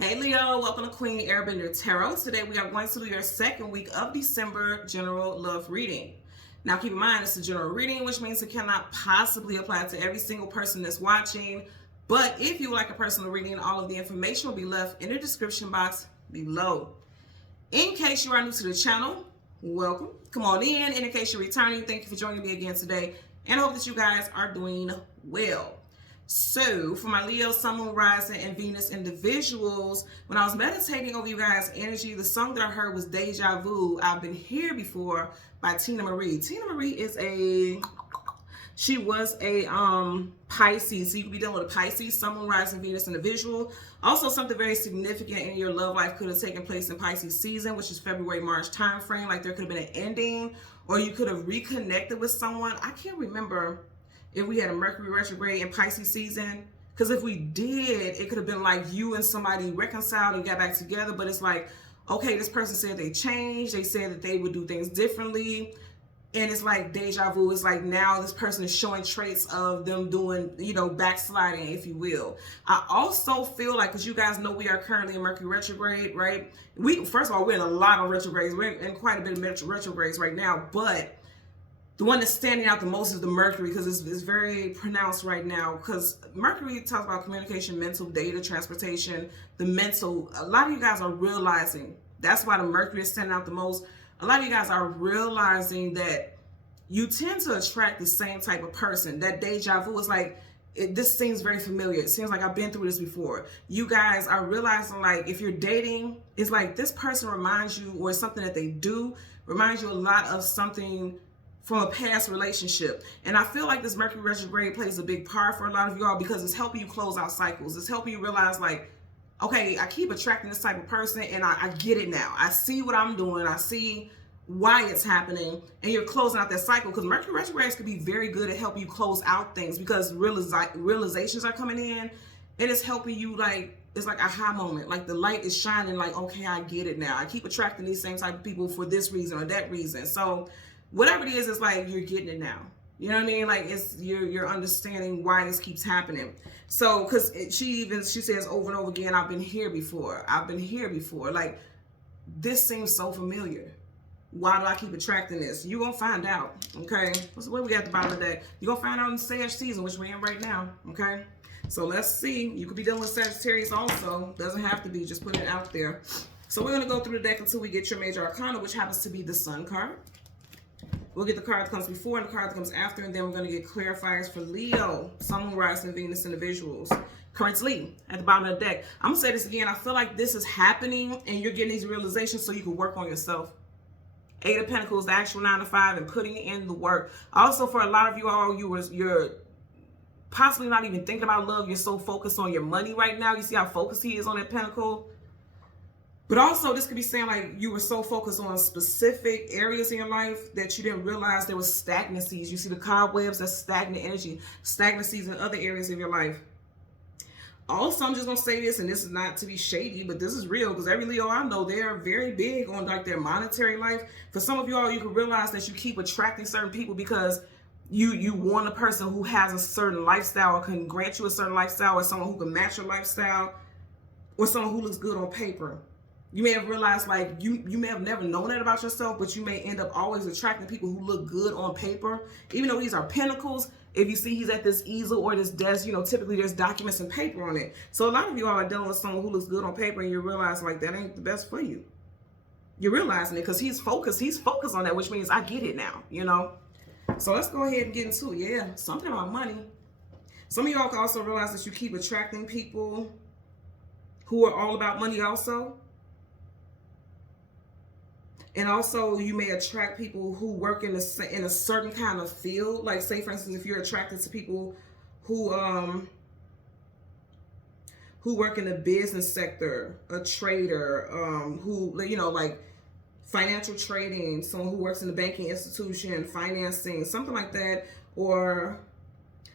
Hey Leo, welcome to Queen Airbender Tarot. Today we are going to do your second week of December general love reading. Now keep in mind it's a general reading, which means it cannot possibly apply to every single person that's watching. But if you would like a personal reading, all of the information will be left in the description box below. In case you are new to the channel, welcome. Come on in. And in case you're returning, thank you for joining me again today. And I hope that you guys are doing well. So for my Leo, Sun, Moon, Rising, and Venus individuals, when I was meditating over you guys' energy, the song that I heard was Deja Vu, I've Been Here Before by Tina Marie. Tina Marie is she was a Pisces, so you could be dealing with a Pisces, Sun, Moon, Rising, Venus individual. Also something very significant in your love life could have taken place in Pisces season, which is February, March time frame. Like there could have been an ending, or you could have reconnected with someone. I can't remember if we had a Mercury retrograde in Pisces season, because if we did, it could have been like you and somebody reconciled and got back together. But it's like, okay, this person said they changed, they said that they would do things differently, and it's like deja vu. It's like now this person is showing traits of them doing, backsliding, if you will. I also feel like, because you guys know we are currently in Mercury retrograde, right? First of all, we're in a lot of retrogrades. We're in quite a bit of retrogrades right now, but the one that's standing out the most is the Mercury, because it's very pronounced right now. Because Mercury talks about communication, mental, data, transportation, the mental. A lot of you guys are realizing, that's why the Mercury is standing out the most. A lot of you guys are realizing that you tend to attract the same type of person. That deja vu is like, this seems very familiar. It seems like I've been through this before. You guys are realizing, like, if you're dating, it's like this person reminds you, or something that they do reminds you a lot of something from a past relationship. And I feel like this Mercury retrograde plays a big part for a lot of y'all, because it's helping you close out cycles. It's helping you realize, like, okay, I keep attracting this type of person, and I get it now. I see what I'm doing. I see why it's happening, and you're closing out that cycle. Because Mercury retrogrades could be very good at helping you close out things, because realizations are coming in, and it's helping you, like, it's like aha moment. Like the light is shining, like, okay, I get it now. I keep attracting these same type of people for this reason or that reason. So whatever it is, it's like you're getting it now. You know what I mean? Like it's you're understanding why this keeps happening. So because she says over and over again, I've been here before. I've been here before. Like this seems so familiar. Why do I keep attracting this? You're gonna find out. Okay. What we got at the bottom of that? You're gonna find out in Sag season, which we're in right now. Okay. So let's see. You could be dealing with Sagittarius also. Doesn't have to be. Just put it out there. So we're gonna go through the deck until we get your major arcana, which happens to be the Sun card. We'll get the card that comes before and the card that comes after, and then we're going to get clarifiers for Leo, Sun, Moon, Rising, Venus individuals. Currently, at the bottom of the deck. I'm going to say this again. I feel like this is happening, and you're getting these realizations so you can work on yourself. Eight of Pentacles, the actual 9 to 5, and putting in the work. Also, for a lot of you all, you're possibly not even thinking about love. You're so focused on your money right now. You see how focused he is on that pentacle? But also, this could be saying like you were so focused on specific areas in your life that you didn't realize there was stagnancies. You see the cobwebs, that's stagnant energy, stagnancies in other areas of your life. Also, I'm just going to say this, and this is not to be shady, but this is real, because every Leo I know, they're very big on like their monetary life. For some of you all, you can realize that you keep attracting certain people because you want a person who has a certain lifestyle or can grant you a certain lifestyle, or someone who can match your lifestyle, or someone who looks good on paper. You may have realized, like, you may have never known that about yourself, but you may end up always attracting people who look good on paper. Even though these are pentacles, if you see he's at this easel or this desk, typically there's documents and paper on it. So a lot of you all are dealing with someone who looks good on paper, and you realize, like, that ain't the best for you. You're realizing it because he's focused on that, which means I get it now, So let's go ahead and get into it. Yeah, something about money. Some of y'all can also realize that you keep attracting people who are all about money also. And also, you may attract people who work in a certain kind of field. Like, say, for instance, if you're attracted to people who work in the business sector, a trader, who, like financial trading, someone who works in the banking institution, financing, something like that. Or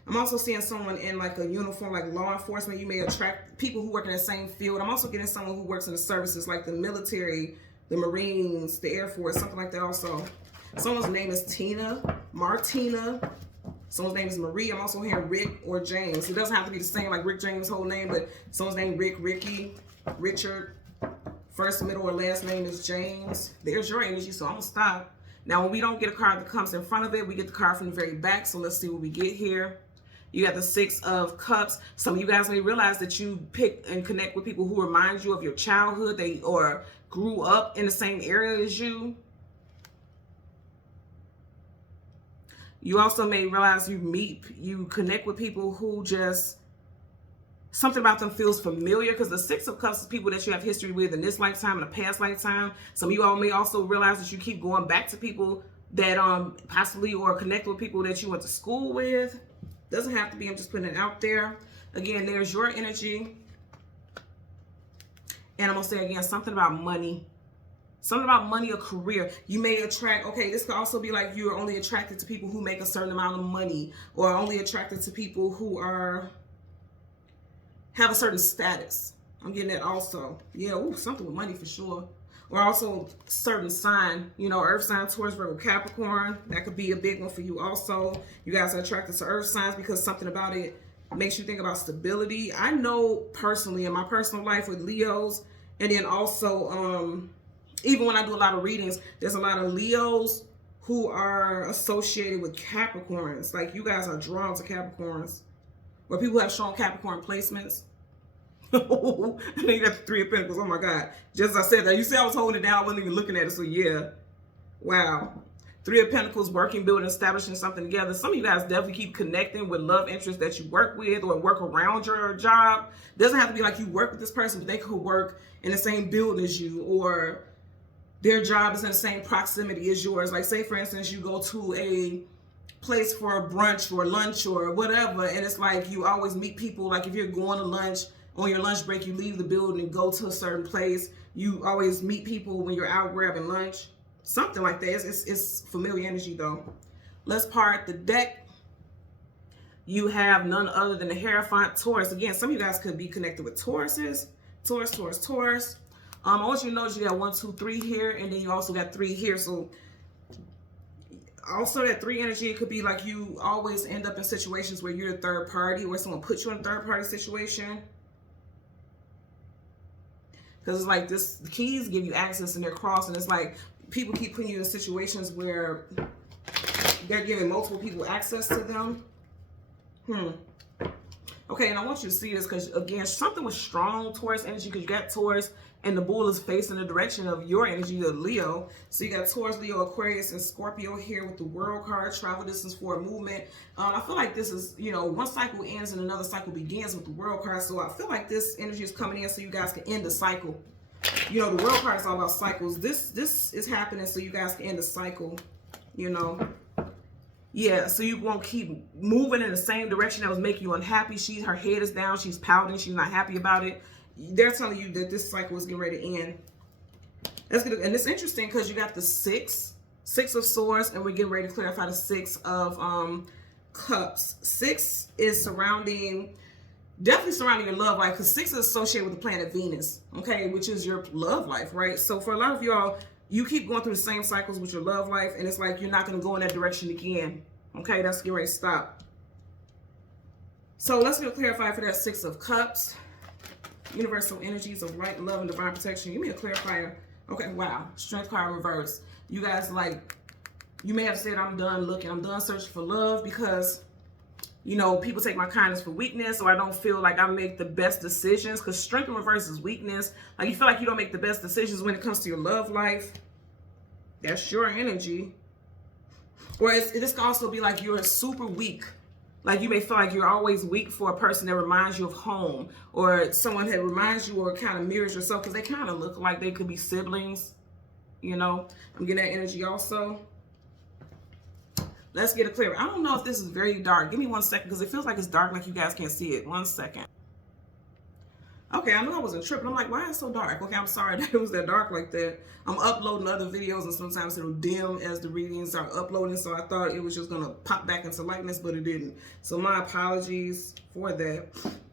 I'm also seeing someone in like a uniform, like law enforcement. You may attract people who work in the same field. I'm also getting someone who works in the services, like the military, the Marines, the Air Force, something like that also. Someone's name is Tina, Martina. Someone's name is Marie. I'm also hearing Rick or James. It doesn't have to be the same, like Rick James' whole name, but someone's name Rick, Ricky. Richard. First, middle, or last name is James. There's your energy, so I'm going to stop. Now, when we don't get a card that comes in front of it, we get the card from the very back. So let's see what we get here. You got the Six of Cups. Some of you guys may realize that you pick and connect with people who remind you of your childhood. They or grew up in the same area as you. You also may realize you connect with people who just, something about them feels familiar, because the Six of Cups is people that you have history with in this lifetime and a past lifetime. Some of you all may also realize that you keep going back to people that possibly, or connect with people that you went to school with. Doesn't have to be, I'm just putting it out there. Again, there's your energy. And I'm going to say again, something about money. Something about money or career. You may attract, okay, this could also be like you're only attracted to people who make a certain amount of money, or only attracted to people who have a certain status. I'm getting that also. Yeah, ooh, something with money for sure. Or also certain sign, you know, earth sign, Taurus, Virgo, Capricorn. That could be a big one for you also. You guys are attracted to earth signs because something about it makes you think about stability. I know personally in my personal life with Leos, and then also even when I do a lot of readings, there's a lot of Leos who are associated with Capricorns. Like, you guys are drawn to Capricorns. Where people have strong Capricorn placements. And then you got the Three of Pentacles. Oh my God. Just as I said that. You see I was holding it down. I wasn't even looking at it. So yeah. Wow. Three of Pentacles, working, building, establishing something together. Some of you guys definitely keep connecting with love interests that you work with or work around your job. It doesn't have to be like you work with this person, but they could work in the same building as you, or their job is in the same proximity as yours. Like, say for instance, you go to a place for a brunch or lunch or whatever, and it's like you always meet people. Like, if you're going to lunch, on your lunch break, you leave the building and go to a certain place. You always meet people when you're out grabbing lunch. Something like that. It's familiar energy though. Let's part the deck. You have none other than the Hierophant, Taurus. Again, some of you guys could be connected with Tauruses. Taurus, Taurus, Taurus. I want you to know that you got 1, 2, 3 here, and then you also got 3 here. So also that 3 energy, it could be like you always end up in situations where you're a third party, or someone puts you in a third party situation. Because it's like this, the keys give you access and they're crossed, and it's like people keep putting you in situations where they're giving multiple people access to them. Okay, and I want you to see this because, again, something with strong Taurus energy, because you got Taurus and the bull is facing the direction of your energy, the Leo. So you got Taurus, Leo, Aquarius, and Scorpio here with the World card, travel distance for a movement. I feel like this is, you know, one cycle ends and another cycle begins with the World card. So I feel like this energy is coming in so you guys can end the cycle. You know, the World card is all about cycles. This is happening so you guys can end the cycle, you know. Yeah, so you won't keep moving in the same direction that was making you unhappy. Her head is down. She's pouting. She's not happy about it. They're telling you that this cycle is getting ready to end. That's good. And it's interesting because you got the Six of Swords, and we're getting ready to clarify the Six of Cups. 6 is definitely surrounding your love life, because 6 is associated with the planet Venus, okay, which is your love life, right? So for a lot of y'all, you keep going through the same cycles with your love life, and it's like you're not going to go in that direction again. Okay, that's getting ready to stop. So let's get clarified for that 6 of Cups. Universal energies of light, love, and divine protection. Give me a clarifier. Okay, wow. Strength card reverse. You guys, like, you may have said, I'm done looking. I'm done searching for love because, you know, people take my kindness for weakness, or I don't feel like I make the best decisions, because strength in reverse is weakness. Like, you feel like you don't make the best decisions when it comes to your love life. That's your energy. Or this can also be like you're super weak. Like, you may feel like you're always weak for a person that reminds you of home, or someone that reminds you or kind of mirrors yourself, because they kind of look like they could be siblings, you know. I'm getting that energy also. Let's get it clear. I don't know if this is very dark. Give me 1 second, because it feels like it's dark, like you guys can't see it. 1 second. Okay, I knew I wasn't tripping. I'm like, why is it so dark? Okay, I'm sorry that it was that dark like that. I'm uploading other videos, and sometimes it'll dim as the readings are uploading, so I thought it was just going to pop back into lightness, but it didn't. So my apologies for that.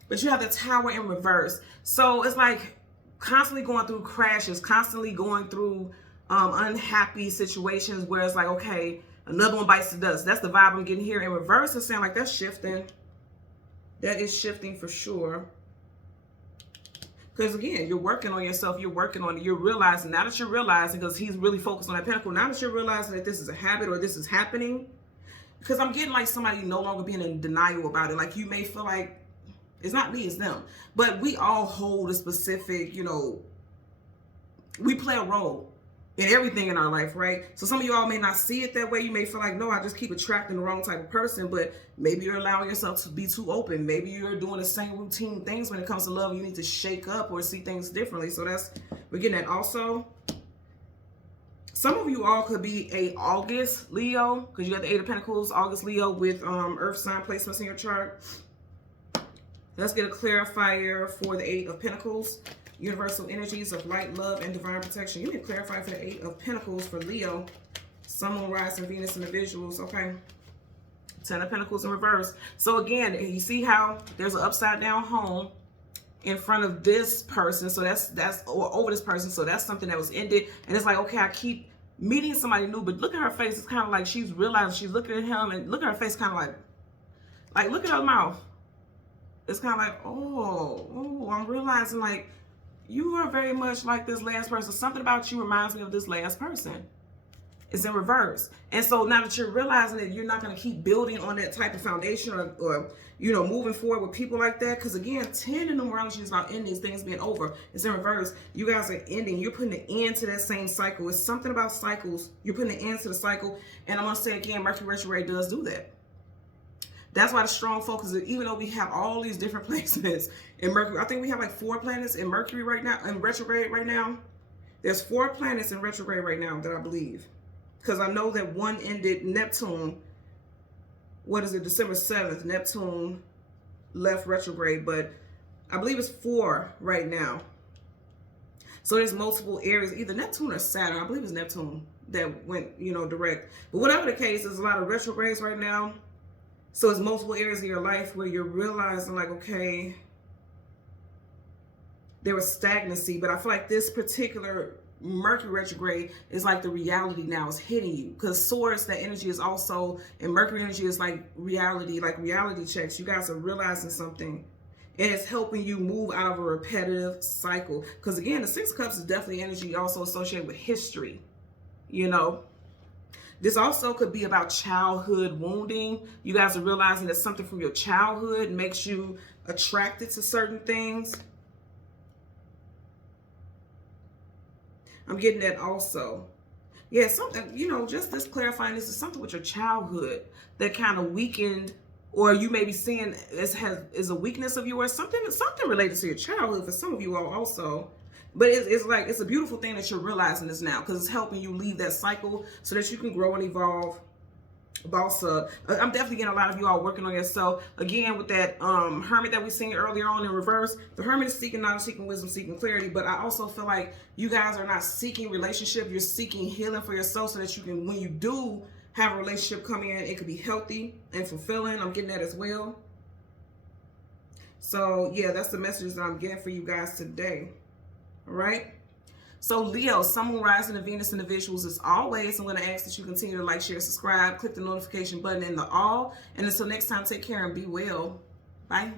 But you have the Tower in reverse. So it's like constantly going through crashes, constantly going through unhappy situations where it's like, okay, another one bites the dust. That's the vibe I'm getting here. In reverse, it's saying like that's shifting. That is shifting for sure. Because again, you're working on yourself, you're working on it, you're realizing, now that you're realizing, because he's really focused on that pentacle, now that you're realizing that this is a habit or this is happening, because I'm getting like somebody no longer being in denial about it. Like you may feel like, it's not me, it's them. But we all hold a specific, you know, we play a role in everything in our life, right? So some of you all may not see it that way. You may feel like, no, I just keep attracting the wrong type of person, but maybe you're allowing yourself to be too open. Maybe you're doing the same routine things when it comes to love. You need to shake up or see things differently. So that's, we're getting that also. Some of you all could be a August Leo, because you got the Eight of Pentacles, August Leo with Earth sign placements in your chart. Let's get a clarifier for the Eight of Pentacles. Universal energies of light, love, and divine protection. You need to clarify for the Eight of Pentacles for Leo. Sun, Moon, Rising, Venus, and the visuals. Okay. 10 of Pentacles in reverse. So again, you see how there's an upside down home in front of this person. So that's or over this person. So that's something that was ended. And it's like, okay, I keep meeting somebody new, but look at her face. It's kind of like she's realizing, she's looking at him, and look at her face, kind of like look at her mouth. It's kind of like, oh, I'm realizing like, you are very much like this last person. Something about you reminds me of this last person. It's in reverse. And so now that you're realizing that you're not going to keep building on that type of foundation or you know, moving forward with people like that. Because again, 10 in numerology is about endings, things being over. It's in reverse. You guys are ending. You're putting an end to that same cycle. It's something about cycles. You're putting an end to the cycle. And I'm going to say again, Mercury retrograde does do that. That's why the strong focus is, even though we have all these different placements in Mercury, I think we have like 4 planets in Mercury right now, in retrograde right now. There's 4 planets in retrograde right now that I believe. Because I know that one ended, Neptune, what is it, December 7th, Neptune left retrograde, but I believe it's 4 right now. So there's multiple areas, either Neptune or Saturn. I believe it's Neptune that went, you know, direct. But whatever the case, there's a lot of retrogrades right now. So it's multiple areas of your life where you're realizing like, okay, there was stagnancy, but I feel like this particular Mercury retrograde is like the reality now is hitting you, because Swords, that energy is also, and Mercury energy is like reality checks. You guys are realizing something, and it's helping you move out of a repetitive cycle. Because again, the Six of Cups is definitely energy also associated with history, you know. This also could be about childhood wounding. You guys are realizing that something from your childhood makes you attracted to certain things. I'm getting that also. Yeah, something, you know, just this clarifying, this is something with your childhood that kind of weakened, or you may be seeing is a weakness of yours, something related to your childhood for some of you all also. But it's like, it's a beautiful thing that you're realizing this now, because it's helping you leave that cycle so that you can grow and evolve. Boss up. I'm definitely getting a lot of you all working on yourself. Again, with that Hermit that we seen earlier on in reverse, the Hermit is seeking knowledge, seeking wisdom, seeking clarity. But I also feel like you guys are not seeking relationship. You're seeking healing for yourself so that you can, when you do have a relationship come in, it could be healthy and fulfilling. I'm getting that as well. So yeah, that's the message that I'm getting for you guys today. All right. So Leo, Sun, Moon, Rising, and Venus in the visuals. As always, I'm going to ask that you continue to like, share, subscribe, click the notification button in the all. And until next time, take care and be well. Bye.